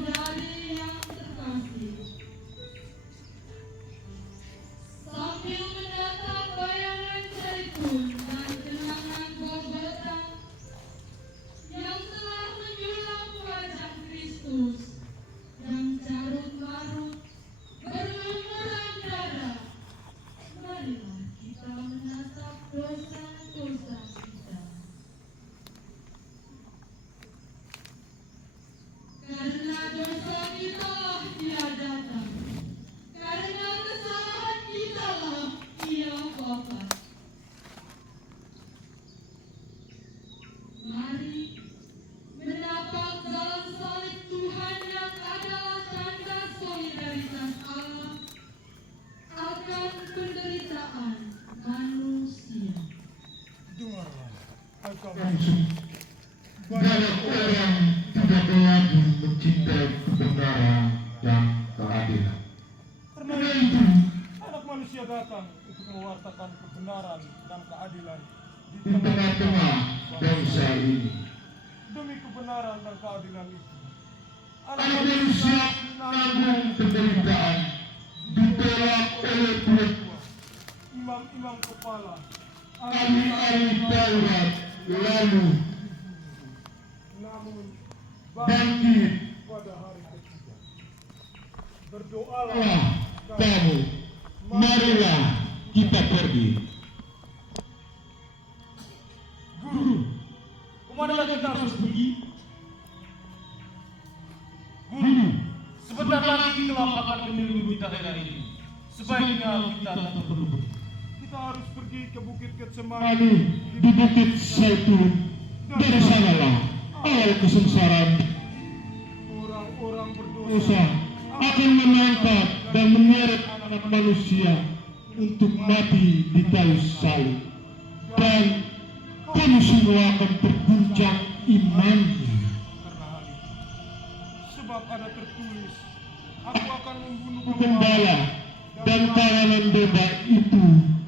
saudari yang terkasih, sambil menatap bayangan zaitun dan kenangan Golgota yang telah menjulang wajah Kristus yang carut-marut berlumuran darah, marilah kita menatap dosa-dosa kita. Karena dosa kita Dia datang, karena kesalahan kita lah Ia wafat. Mari menapak jalan salib Tuhan yang adalah tanda solidaritas Allah akan penderitaan manusia. Dengarlah, banyak orang tidak lagi mencintai kebenaran dan keadilan. Karena itu, Anak Manusia datang untuk mewartakan kebenaran dan keadilan Di tengah-tengah bangsa ini, demi kebenaran dan keadilan itu. Anak Manusia menanggung penderitaan, ditolak oleh tua, imam-imam kepala, ahli-ahli Taurat, lalu namun bangkit. pada hari ketiga. Berdoalah Allah kamu, marilah kita pergi. Guru, kemana kita harus pergi? Guru, sebentar lagi kelak akan pemilu di daerah ini. Sebaiknya kita tak perlu. Kita harus pergi ke Bukit Getsemani. Lalu di Bukit Zaitun, dari sanalah awal kesengsaraan. Orang-orang berdosa Dosa akan menangkap dan menyeret anak manusia untuk mati di kayu salib, dan kamu semua akan terguncang imannya. karena hal itu. Sebab ada tertulis, aku akan membunuh Gembala dan kawanan domba itu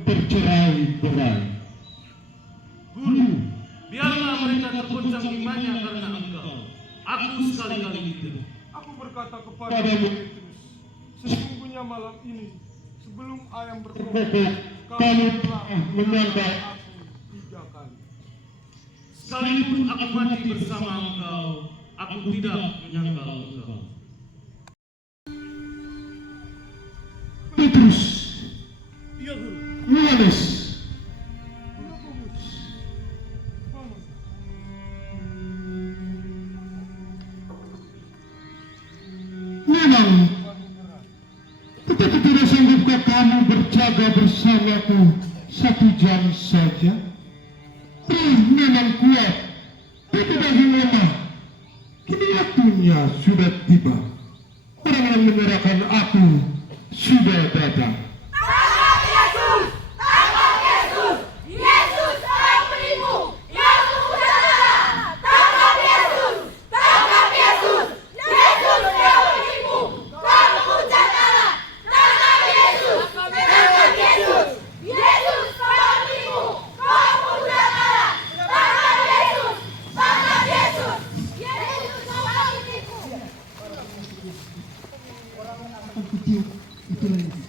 bercerai-berai. Guru, biarlah mereka tergoncang imannya karena engkau. Aku sekali-kali tidak. Aku berkata kepada Padamu, Petrus, sesungguhnya malam ini sebelum ayam berkokok, Berkokok, kamu telah menyangka aku 3 kali. Sekalipun aku mati bersama engkau, aku tidak menyangkal engkau. Petrus, Iya guru. Yohanes, memang tetapi tidak sanggupkah kamu berjaga bersamaku 1 jam saja? Memang kuat, tapi bagi lemah. Kini waktunya sudah tiba. Orang yang menyerahkan aku sudah datang. Tangkap Yesus! Tangkap Yesus! Yesus seorang penipu! Yesus sudah salah! Tangkap Yesus! Tangkap Yesus! Yesus seorang penipu! Kamu hujat Allah! Tangkap Yesus! Tangkap Yesus! Yesus seorang penipu! Kamu hujat Allah! Tangkap Yesus! Tangkap Yesus! Yesus seorang penipu! Akan kecil itu lagi.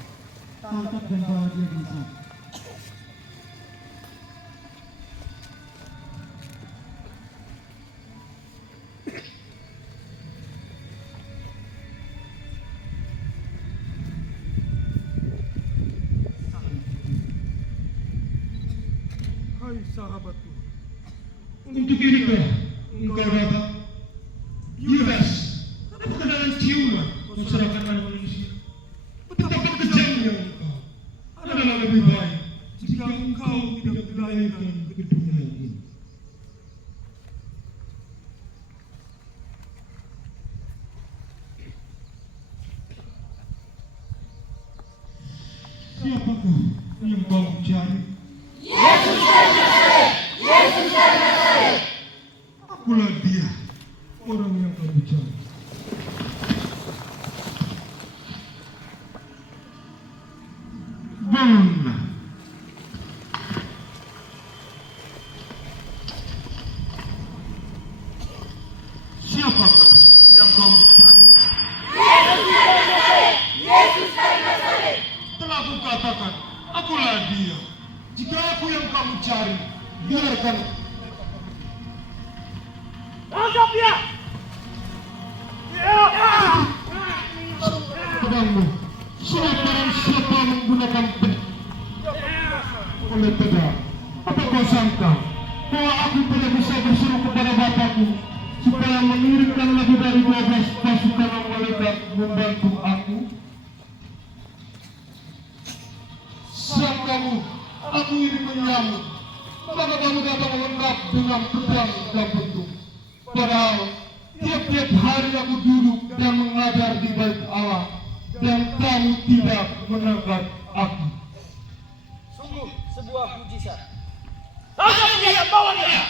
Tangkap dan bawa dia di sana. Hai sahabatku, Untuk inikah engkau datang? Yudas, apa kedalam ciuman menserahkan anak manusia? Betapa kejamnya engkau. Adalah lebih baik jika engkau tidak dilahirkan ke dunia ini. Siapakah yang kau cari? Yesus dari Nazaret! Yesus dari Nazaret! Akulah dia, orang yang kau cari. Bangunlah. Siapakah yang kau cari? aku yang kamu cari. Biarkan Tangkap dia! pedangmu. Barang siapa menggunakan pedang oleh pedang, apa kau sangka bahwa aku tidak bisa berseru kepada bapakku supaya mengirimkan lebih dari 12 pasukan malaikat membantu aku? Siap kamu, aku ini menyambut. Maka kamu datang lengkap dengan pedang dan bentuk. Padahal tiap-tiap hari aku duduk dan mengajar di bait Allah, dan kamu tidak menangkap aku. Sungguh sebuah mujizat. Tangkap dia, bawa dia!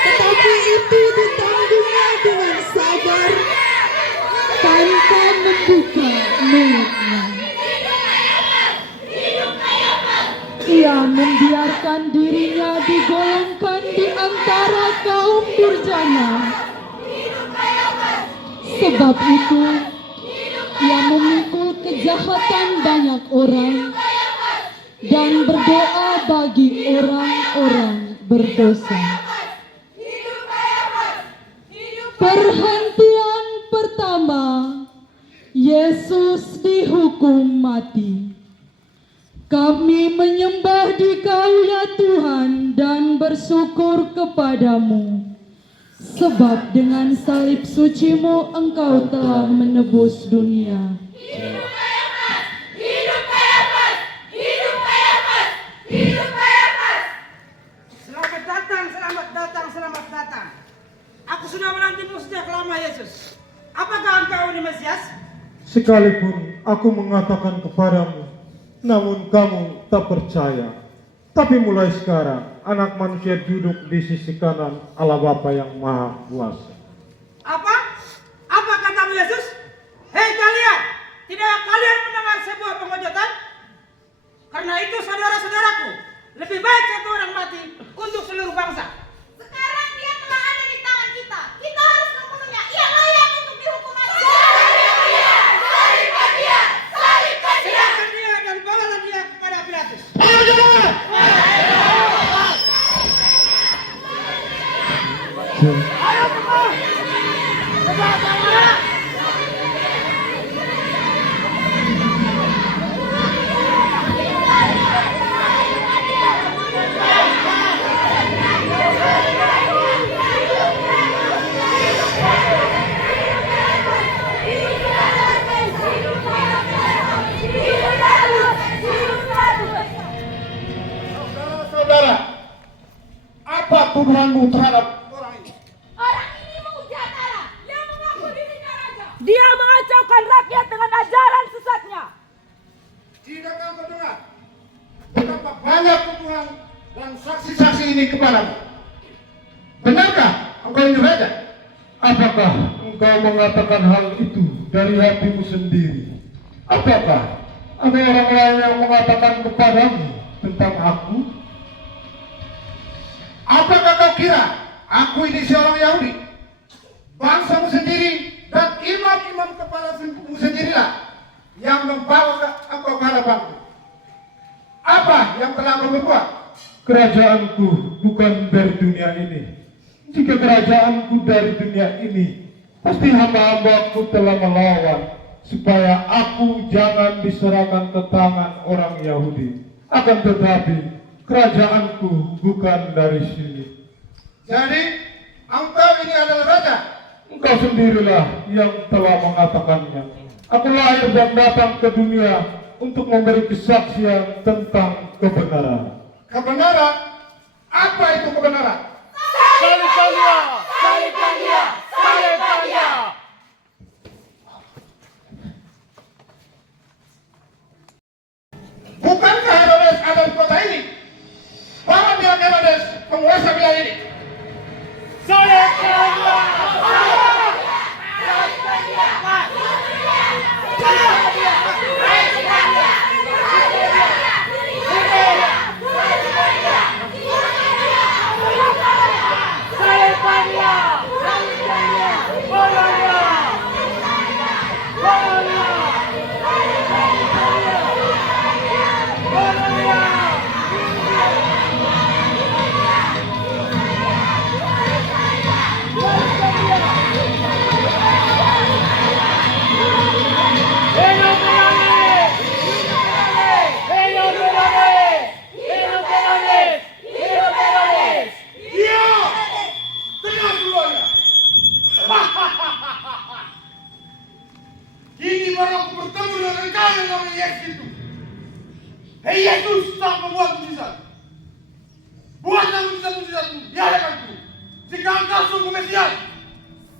Tetapi itu ditanggungnya dengan sabar tanpa membuka mulutnya. Ia membiarkan dirinya digolongkan di antara kaum durjana. Sebab itu, ia memikul kejahatan banyak orang dan berdoa bagi orang-orang berdosa. Perhentian pertama, Yesus dihukum mati. Kami menyembah Dikau ya Tuhan dan bersyukur kepadamu, sebab dengan salib suci-Mu Engkau telah menebus dunia. Selamat datang, selamat datang, selamat datang. Aku sudah menantimu sejak lama, Yesus. Apakah Engkau ini Mesias? Sekalipun aku mengatakan kepadamu, namun kamu tak percaya. Tapi mulai sekarang, anak manusia duduk di sisi kanan Allah Bapa yang Maha Kuasa. Apa? Apa katamu, Yesus? Hei kalian, tidakkah kalian mendengar sebuah penghujatan? Karena itu saudara-saudaraku, lebih baik satu orang mati untuk seluruh bangsa. Sekarang dia telah ada di tangan kita. Kita harus membunuhnya. Ia layak untuk dihukum mati. Serahkan dia dan bawalah dia kepada Pilatus. Saudara, apa tuduhanmu terhadap orang ini? Orang ini menghujat Allah. Dia mengaku dirinya raja. Dia mengacaukan rakyat dengan ajaran sesatnya. Tidakkah engkau dengar betapa banyak tuduhan dan saksi-saksi ini kepadamu? Benarkah engkau ini raja? Apakah engkau mengatakan hal itu dari hatimu sendiri? Apakah ada orang lain yang mengatakan kepadamu tentang aku? Apakah kau kira aku ini seorang Yahudi? Bangsamu sendiri dan imam-imam kepala sukumu sendirilah yang membawa engkau ke hadapanku. Apa yang telah kau berbuat? Kerajaanku bukan dari dunia ini. Jika kerajaanku dari dunia ini, pasti hamba-hambaku telah melawan supaya aku jangan diserahkan ke tangan orang Yahudi. Akan tetapi kerajaanku bukan dari sini. Jadi engkau ini adalah raja? Engkau sendirilah yang telah mengatakannya. Aku lahir dan datang ke dunia untuk memberi kesaksian tentang kebenaran. Kebenaran? Apa itu kebenaran? Salibkan dia! Salibkan dia! Salibkan dia! Bukankah Herodes ada di kota ini? Bawa dia Herodes, penguasa wilayah ini. Salibkan dia! Kini baru aku bertemu dengan engkau yang namanya Yesus itu. Hei Yesus, sang pembuat mujizat. Buatlah mujizat-mujizatmu di hadapanku. Jika engkau sungguh Mesias.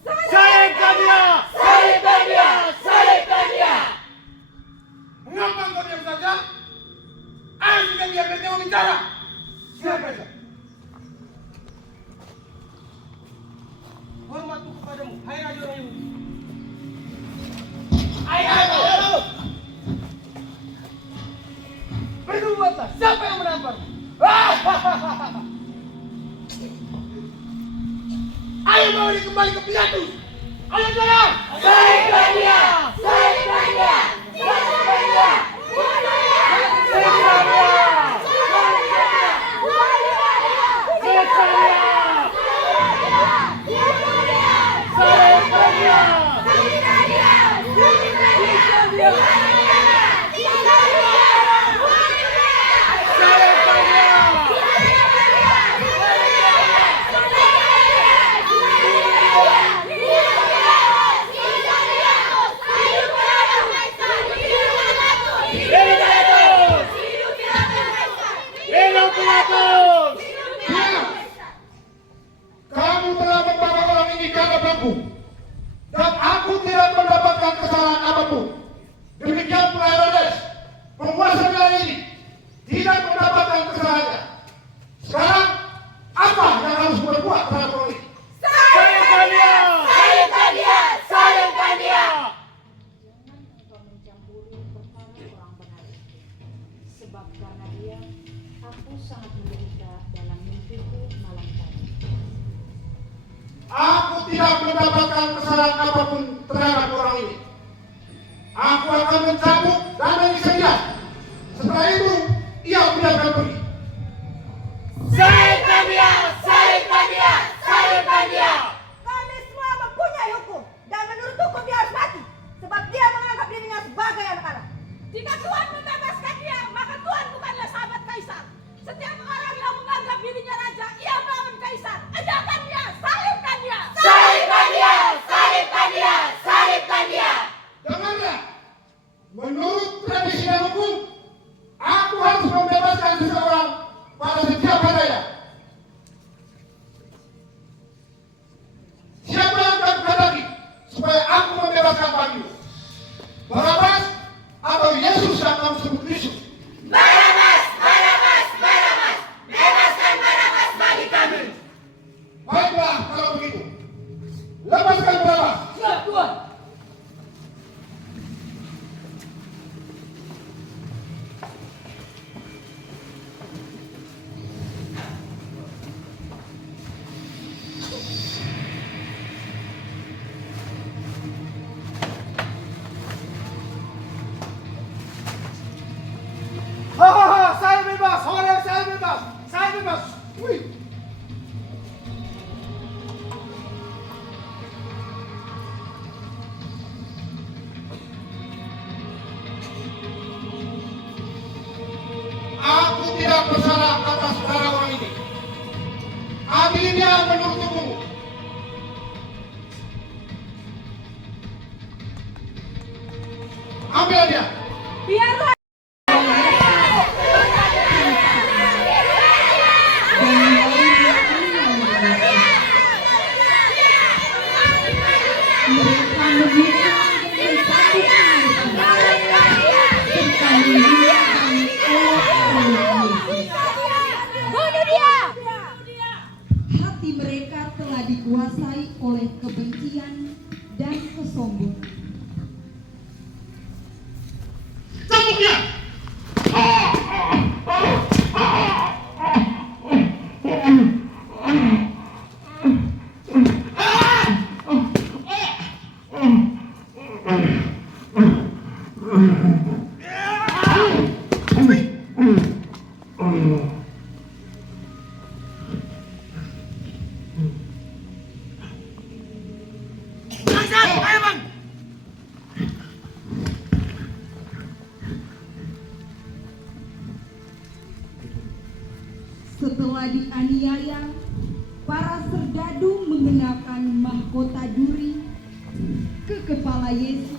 Salibkan dia! Salibkan dia! Salibkan dia! Mengapa engkau diam saja? Ayo kita biarkan dia bicara. Siapa itu? Hormatku kepadamu, hai Raja orang Yahudi. Ayo. Bernubuatlah, siapa yang menampar? Ayo bawa dia kembali ke Pilatus. Ayo dorong. Salibkan dia! Salibkan dia! Salibkan dia! Salibkan dia! Kamu telah membawa orang ini ke hadapanku, dan aku tidak mendapatkan kesalahan apapun. Demikian pula Herodes, penguasa wilayah ini, tidak mendapatkan kesalahannya. Sekarang, apa yang harus berbuat terhadap orang ini? Salibkan dia! Salibkan dia! Salibkan dia! Jangan engkau mencampuri perkara orang benar itu. Sebab karena dia, aku sangat menderita dalam mimpiku malam tadi. Aku tidak mendapatkan kesalahan apapun terhadap orang ini. Aku akan mencabut dan menyiksa dia. Setelah itu, ia biarkan pergi. Salibkan dia! Salibkan dia! Salibkan dia! Kami semua mempunyai hukum dan menurut hukum dia harus mati sebab dia menganggap dirinya sebagai anak Allah. Jika Tuhan membebaskan dia, maka Tuhan bukanlah sahabat kaisar. Setiap orang yang menganggap dirinya raja, ia melawan kaisar. Ajarkan dia, salibkan dia. Salibkan dia! Salibkan dia! Salibkan dia! Dengarlah, menurut tradisi dan hukum, aku harus membebaskan seseorang pada setiap hadanya. Siapa yang akan kehendaki supaya aku membebaskan bagimu? Barabas atau Yesus yang kamu sebut Kristus? Barabas! Barabas! Barabas! Bebaskan Barabas bagi kami! Baiklah kalau begitu, lepaskan Barabas. Siap Tuhan. Saya bebas, saya bebas, saya bebas. Wih. Aku tidak bersalah atas perkara orang ini. Adili dia menurut hukum. Ambil dia. Biarlah. Dan Setelah dianiaya, para serdadu mengenakan mahkota duri ke kepala Yesus.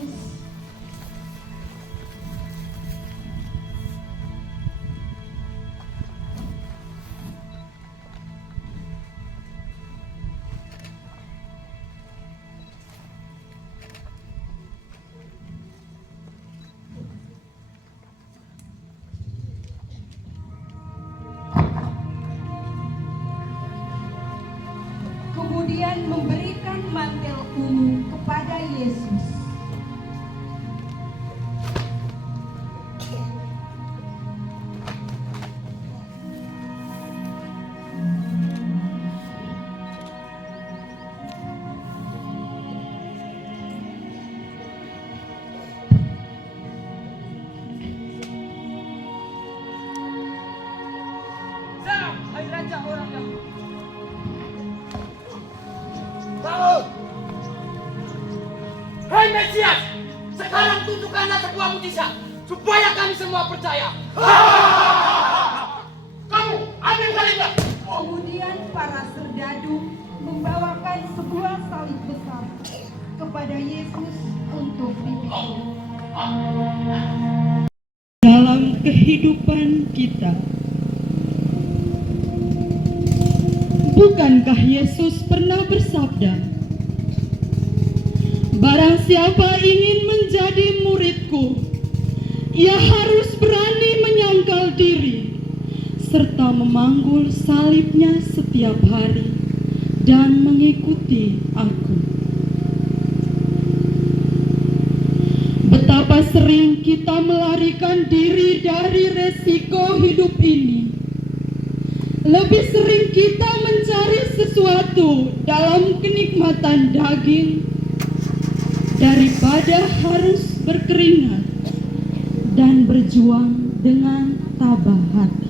Kemudian memberikan mantel ungu kepada Yesus. Hai raja orang Yahudi. Hei Mesias, sekarang tunjukkanlah sebuah mujizat supaya kami semua percaya. Kamu ambil salibnya. Kemudian para serdadu membawakan sebuah salib besar kepada Yesus untuk dipikul. Dalam kehidupan kita, bukankah Yesus pernah bersabda, "Barang siapa ingin menjadi muridku, ia harus berani menyangkal diri, serta memanggul salibnya setiap hari, dan mengikuti aku." Betapa sering kita melarikan diri dari resiko hidup ini. Lebih sering kita mencari sesuatu dalam kenikmatan daging daripada harus berkeringat dan berjuang dengan tabah hati.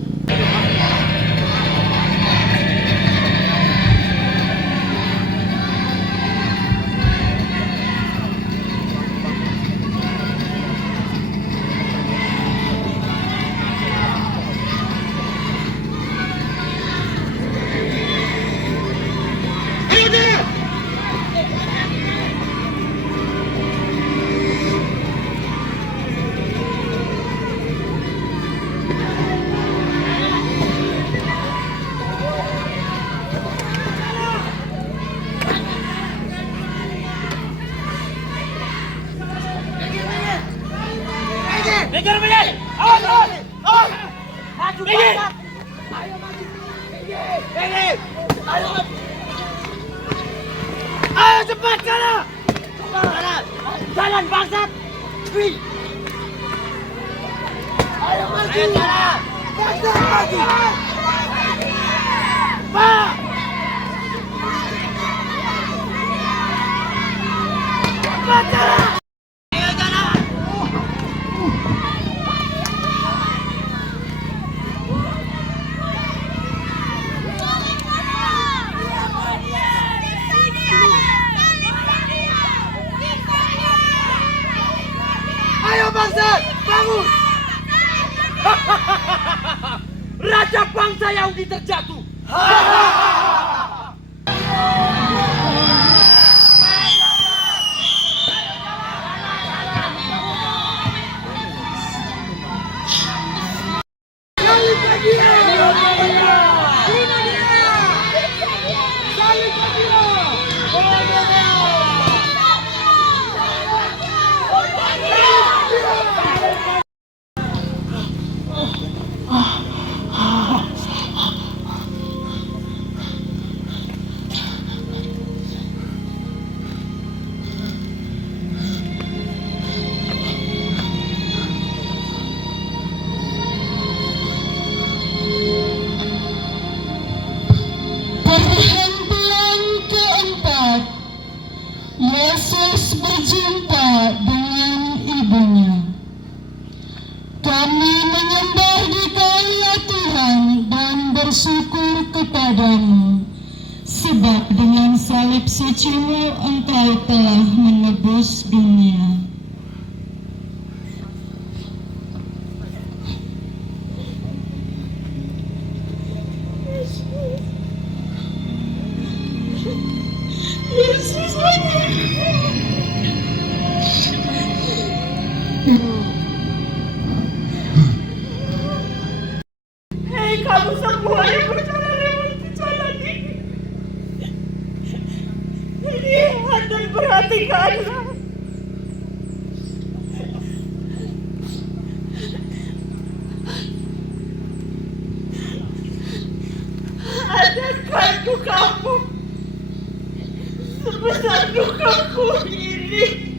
Kejar Miguel! Awas, awas! Awas! Maju bangsat! Ayo maju! Miguel! Ayo maju! Ayo cepat sana! Jalan! Jalan bangsat! Wih! Ayo maju! Ayo jalan! Bangsat maju! Pak! Cepat jalan! Ayo bangsa, bangun! Raja bangsa Yahudi terjatuh. Perhentian keempat, Yesus berjumpa dengan sucimu Engkau telah menebus dunia. Hei kamu semua yang berjalan lewat jalan ini, lihat dan perhatikanlah. Adakah dukamu sebesar dukaku ini?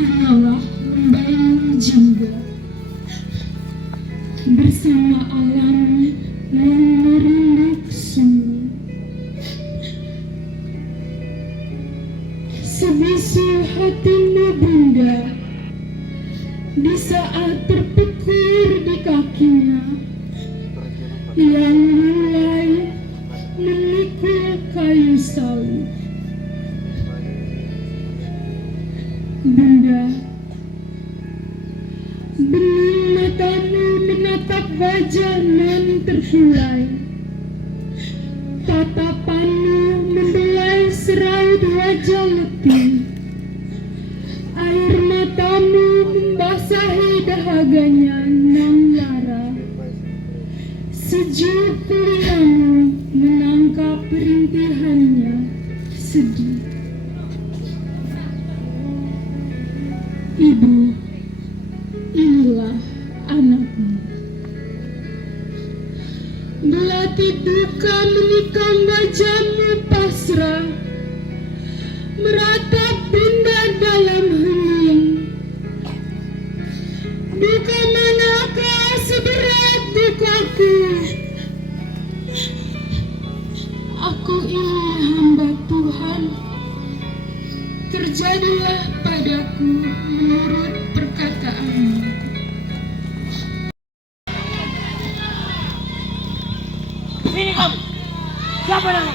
Hanyalah membayang jingga bersama alam yang merunduk sunyi. Sebisu hatimu Bunda di saat terpikir di kakinya yang mulai memikul kayu salib. Bunda, bening matamu menatap wajah nan terhulai. Tatapanmu membelai seraut wajah letih. Air matamu membasahi dahaganya nan lara. Sejuk kuliahmu menangkap perintihannya sedih. Ibu, inilah anakmu. Belati duka menikam wajahmu pasrah, meratap Bunda dalam terjadilah padaku menurut perkataanmu. Sini kamu. Siapa nama?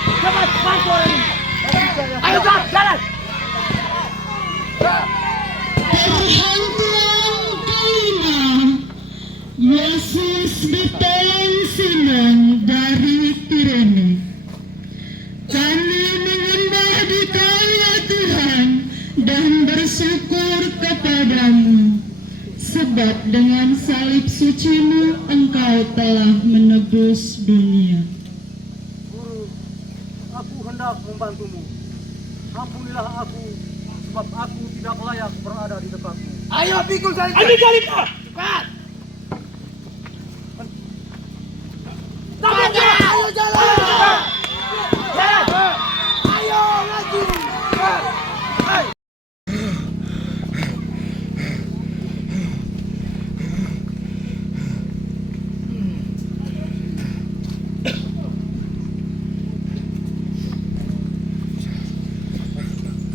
Cepat bantu orang ini. Ayo Kak, jalan. Perhantuan kelima, Yesus ditolong Simon dari Kirene. Kami menyembah di Kau ya Tuhan dan bersyukur kepadamu, sebab dengan salib suci-Mu Engkau telah menebus dunia. Guru, aku hendak membantumu. Ampunilah aku, sebab aku tidak layak berada di dekatmu. Ayo pikul salib. Ayo salibnya. Cepat. Jalan. Ayo jalan. Jalan. Ayo lagi.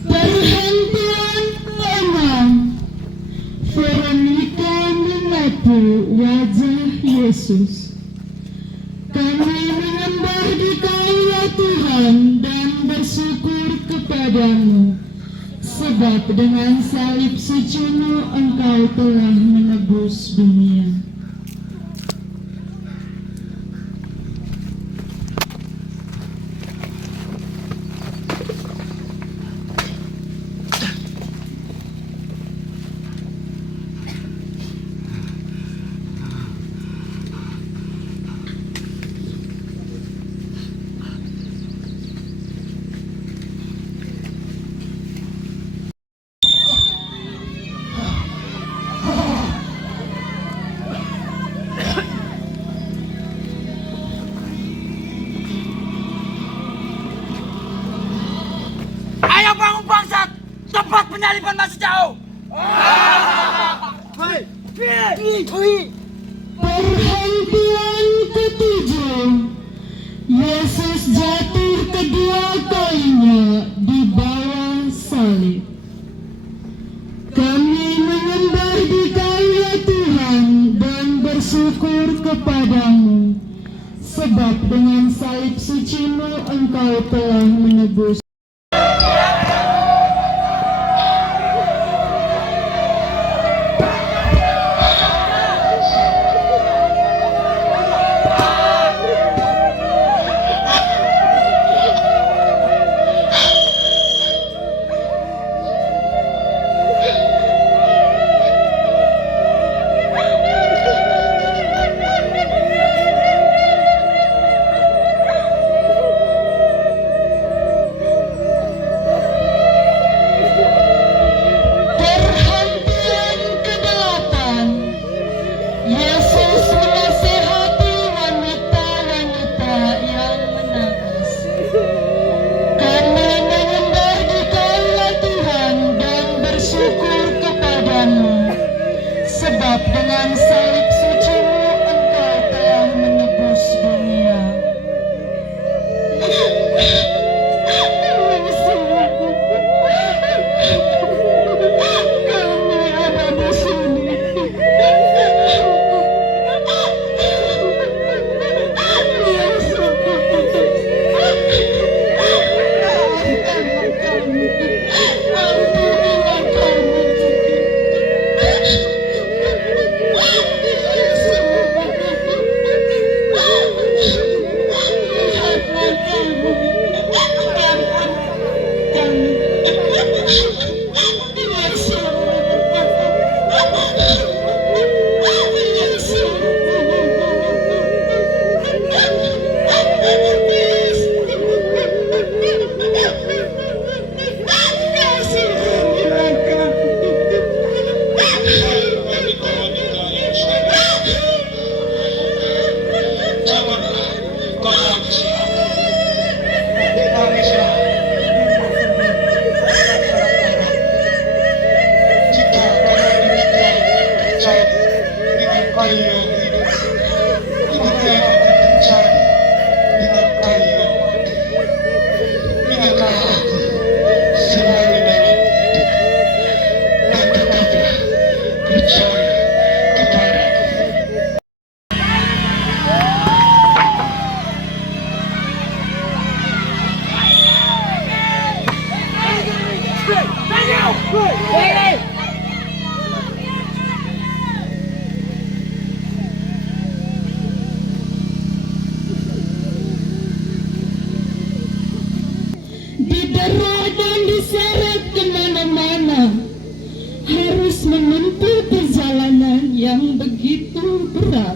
Perhentian keenam, Veronica mengaku wajah Yesus. Kami menyembah di Kau ya Tuhan dan bersyukur kepadamu, sebab dengan salib suci-Mu Engkau telah menebus dunia. Ayo bangun bangsat. Tempat penyaliban masih jauh. Perhentian ketujuh, Yesus jatuh kedua kalinya di bawah salib. Kami menyembah di Kau ya Tuhan dan bersyukur kepadamu, sebab dengan salib suci-Mu Engkau telah menebus. Perhentian kedelapan, Yesus menasihati wanita-wanita yang menangis. Kami menyembah di Kau ya Tuhan dan bersyukur kepadamu, sebab dengan salib suci-Mu Engkau telah menebus dunia. Kami ada di sini. Yesus, yang begitu berat.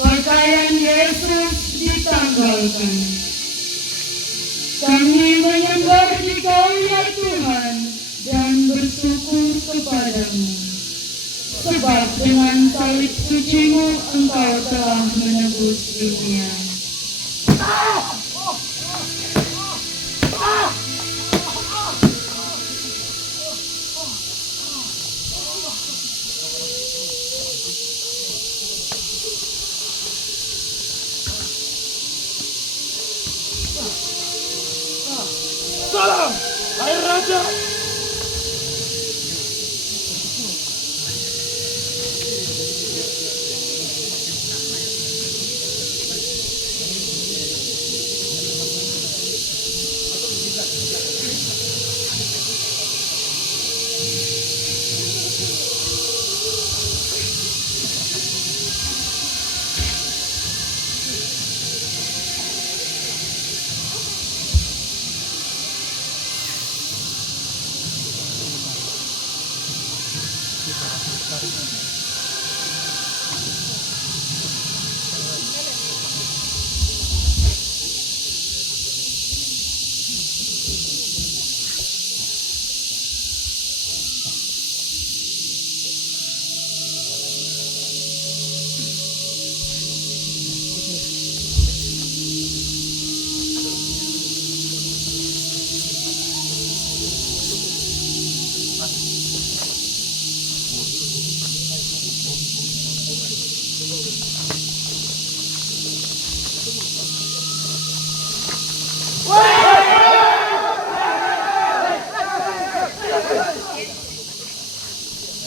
Pakaian Yesus ditanggalkan. Kami menyembah Dikau ya Tuhan dan bersyukur kepadamu. Sebab dengan salib suci-Mu Engkau telah menebus dunia. Salam, hai Raja.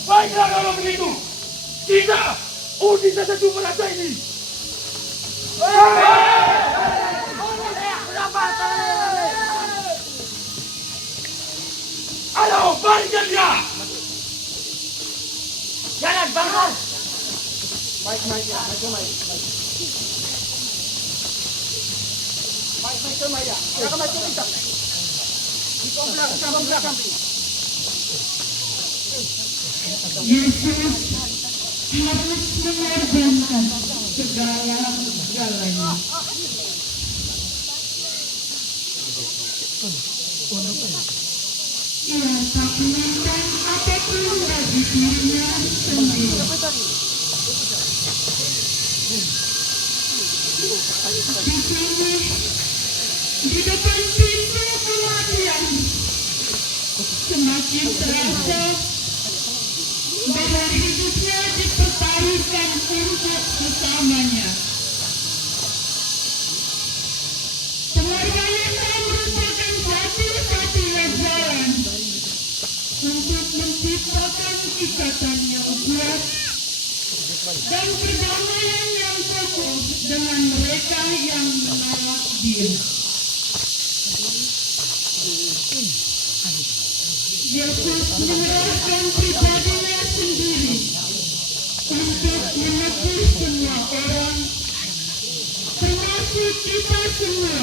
Baiklah kalau begitu, kita undi saja raja ini. Ayo, balikan dia. Jangan bangun. Yesus harus mengorbankan segala-galanya. Ia tak memandang apapun bagi dirinya sendiri. Di sini, di depan pintu kematian, semakin terasa bahwa hidupnya dipertaruhkan untuk sesamanya. Pengorbanannya merupakan satu-satunya jalan untuk menciptakan ikatan yang kuat dan perdamaian yang kokoh dengan mereka yang menolak Dia. Yesus menyerahkan pribadinya sendiri untuk menebus semua orang, termasuk kita semua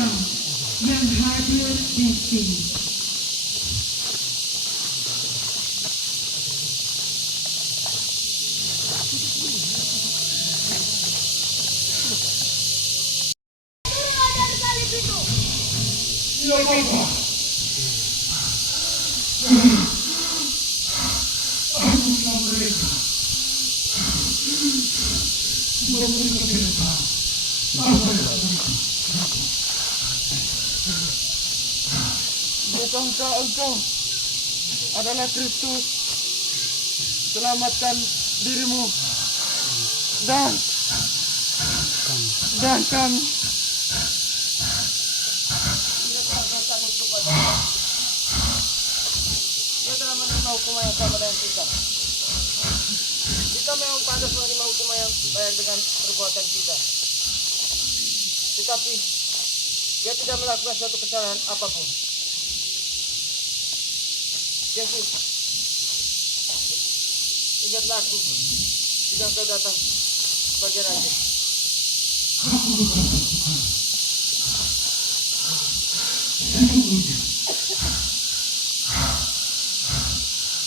yang hadir di sini. Turunlah dari salib itu. Ya Bapa. Ampunilah mereka. Memberikan mereka apa yang mereka. Bukankah engkau adalah Kristus? Selamatkan dirimu dan kami. Dia telah menerima hukuman yang sama dengan kita. Kita memang pantas menerima hukuman yang baik dengan perbuatan kita. Tetapi dia tidak melakukan suatu kesalahan apapun. Yesus, ingatlah aku jika engkau datang sebagai raja.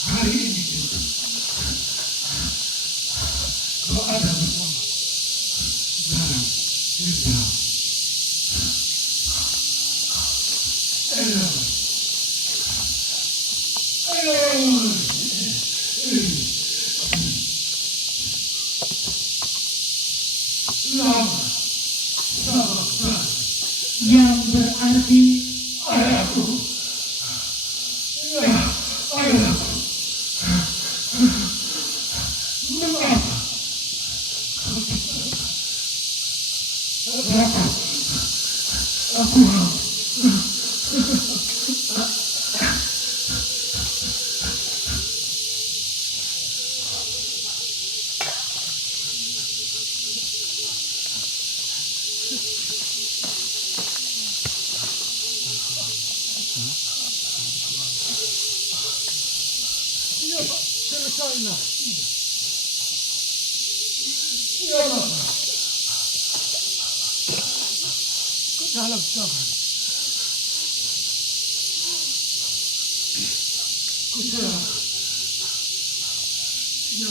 Hari ini juga kau ada bersama dalam surga. Yang berarti Ayahku, ayahku, mengapa aku Selesailah. ya Bapa, Ke dalam tangan. kuserah. Ya.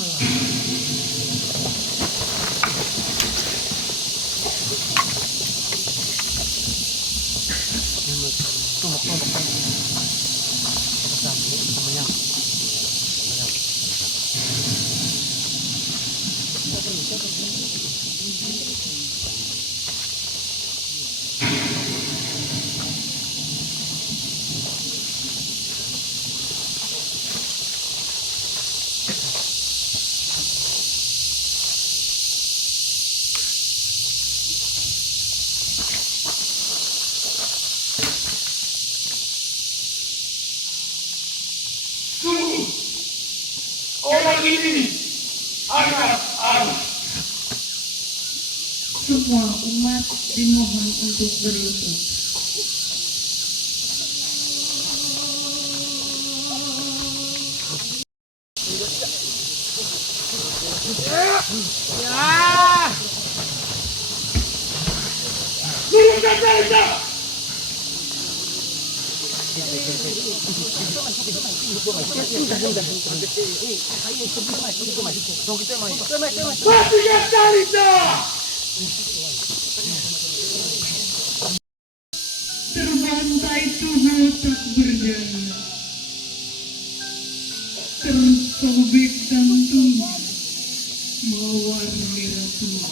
Sungguh, orang ini anak Allah. semua umat dimohon untuk berlutut. Turunkan mereka. Matikan Talita. Terbantai tubuh tak berdaya, tersobek jantungnya, mawar merah tua.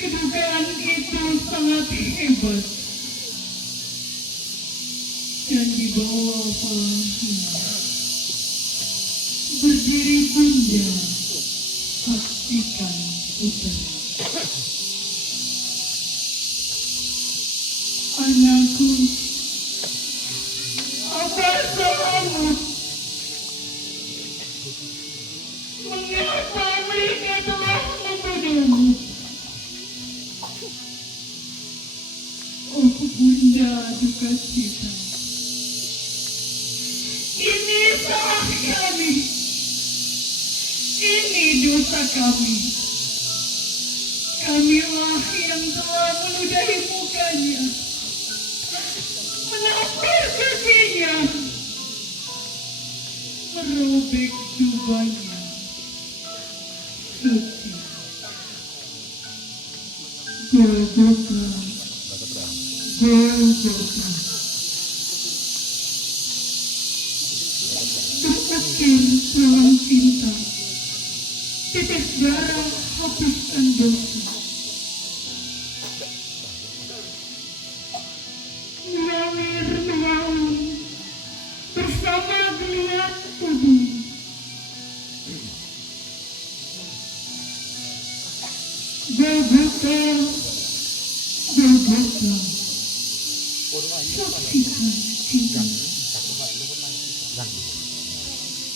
Kedugaan itu sangat hebat, dan di bawah palangnya berdiri Bunda Saksikan Utara. Anakku, apa salahmu? Mengapa mereka telah membunuhmu? Oh Bunda duka cita, kami. Ini dosa kami. Kamilah yang telah meludahi mukanya, menampar kakinya, merobek jubahnya. Suci. Golgota. Golgota. Terukir dalam cinta, tetes darah hapuskan dosa. Mengalir bersama geliat tubuh. Golgota, Golgota, saksikan cinta.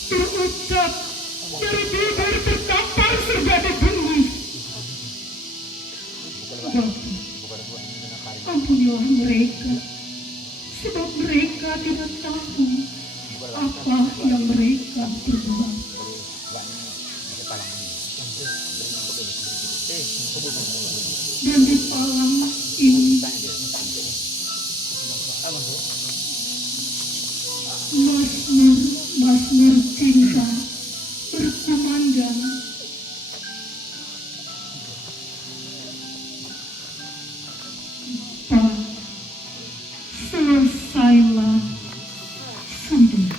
Terucap dari bibir tertampar serba dibungkus. Bapa, ampunilah mereka, sebab mereka tidak tahu apa yang mereka perbuat. Dan di palang ini Mazmur cinta berkumandang. Pak, selesailah sudah.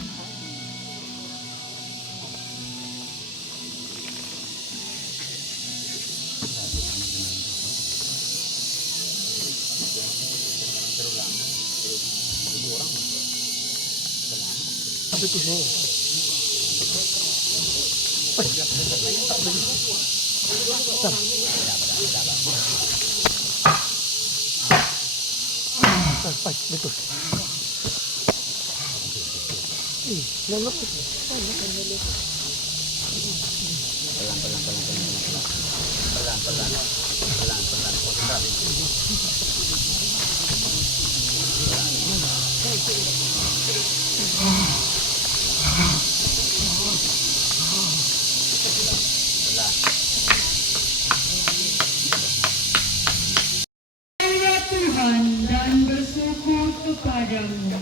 Tuhan dan bersyukur kepadamu,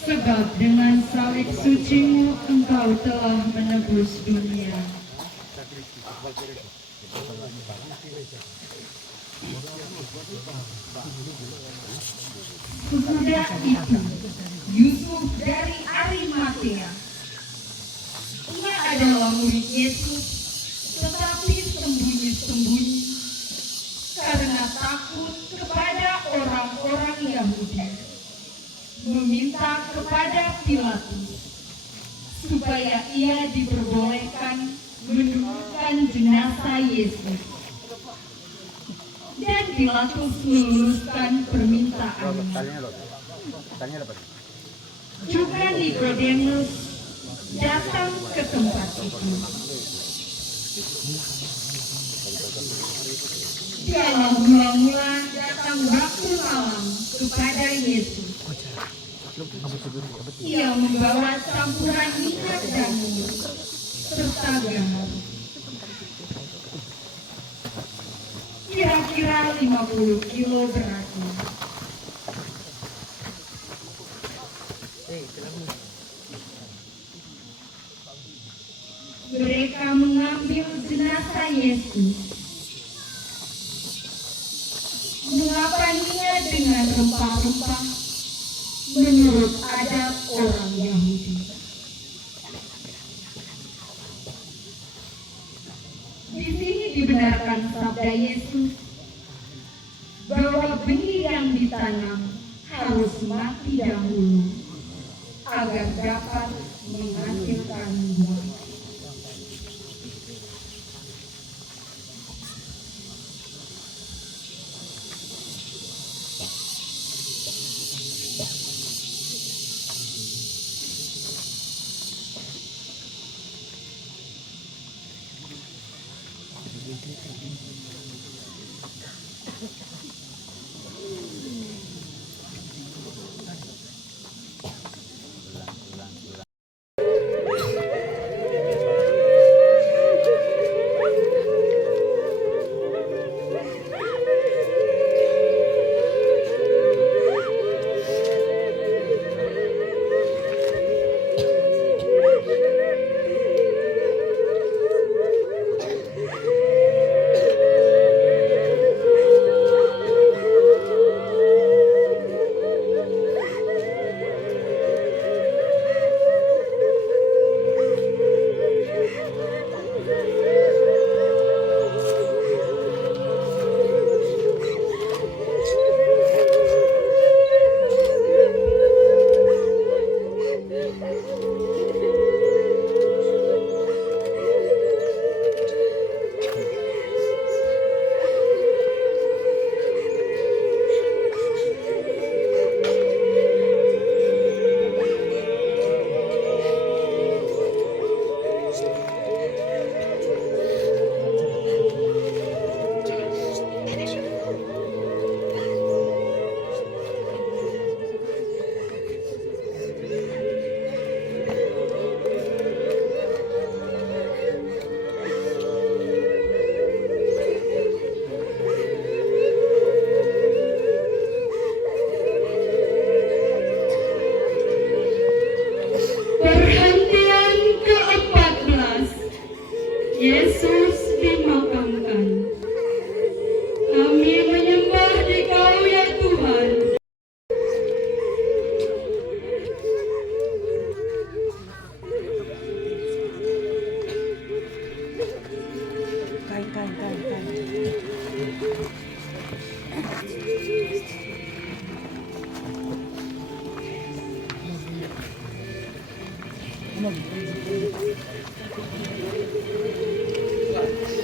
sebab dengan salib sucimu engkau telah menebus dunia. Sesudah itu, Yusuf dari Arimatea, ia adalah murid Yesus, tetapi sembunyi-sembunyi karena takut kepada orang-orang Yahudi, meminta kepada Pilatus supaya ia diperbolehkan menundukkan jenazah Yesus. Dan Pilatus meluluskan permintaannya. Juga Nikodemus datang ke tempat itu. Dialah mula-mula datang waktu malam kepada Yesus. Ia membawa campuran minyak dan mur serta garam. Kira-kira 50 kilo beratnya. Mereka mengambil jenazah Yesus, mengapaninya dengan rempah-rempah menurut adat orang Yahudi. Di sini dibenarkan sabda Yesus bahwa benih yang ditanam harus mati dahulu agar dapat menghasilkan buah. Come on.